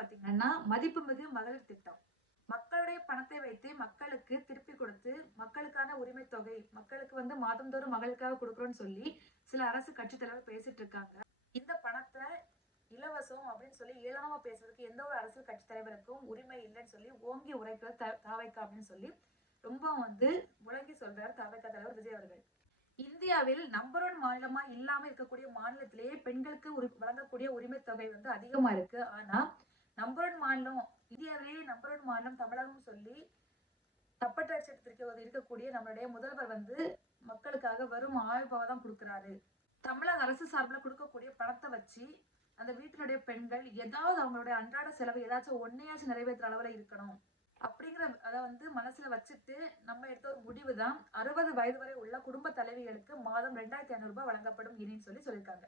பாத்தீங்கன்னா மதிப்புமிகு மகளிர் திட்டம். மக்களுடைய பணத்தை வைத்து மக்களுக்கு திருப்பி கொடுத்து மக்களுக்கான உரிமை தொகை மக்களுக்கு மாதந்தோறும் மகளுக்காக கொடுக்குறோம்னு சொல்லி சில அரசு கட்சி தலைவர் பேசிட்டு இருக்காங்க. இந்த பணத்தை இலவசம் அப்படின்னு சொல்லி ஏளனமா பேசுறதுக்கு எந்த ஒரு அரசியல் கட்சி தலைவருக்கும் உரிமை இல்லைன்னு சொல்லி ஓங்கி உரைக்கிறது தாவைக்கா அப்படின்னு சொல்லி ரொம்ப முழங்கி சொல்றாரு தாவைக்கா தலைவர் விஜய் அவர்கள். இந்தியாவில் நம்பர் 1 மாநிலமா இல்லாம இருக்கக்கூடிய மாநிலத்திலேயே பெண்களுக்கு வழங்கக்கூடிய உரிமை தொகை அதிகமா இருக்கு. ஆனா நம்பர் 1 மாநிலம் இந்தியாவிலேயே நம்பர் 1 மாநிலம் தமிழகம் சொல்லி தப்பட்டடிச்சிட்டு இருக்கக்கூடிய நம்மளுடைய முதல்வர் மக்களுக்காக வெறும் 1000 ரூபாய் தான் கொடுக்குறாரு. தமிழக அரசு சார்பில் கொடுக்கக்கூடிய பணத்தை வச்சு அந்த வீட்டினுடைய பெண்கள் ஏதாவது அவங்களுடைய அன்றாட செலவு ஏதாச்சும் ஒன்னையாச்சும் நிறைவேற்ற அளவுல இருக்கணும் அப்படிங்கிற அதை மனசுல வச்சுட்டு நம்ம எடுத்த ஒரு முடிவு தான் 60 வயது வரை உள்ள குடும்ப தலைவிகளுக்கு மாதம் 2500 ரூபாய் வழங்கப்படும் இனின்னு சொல்லியிருக்காங்க.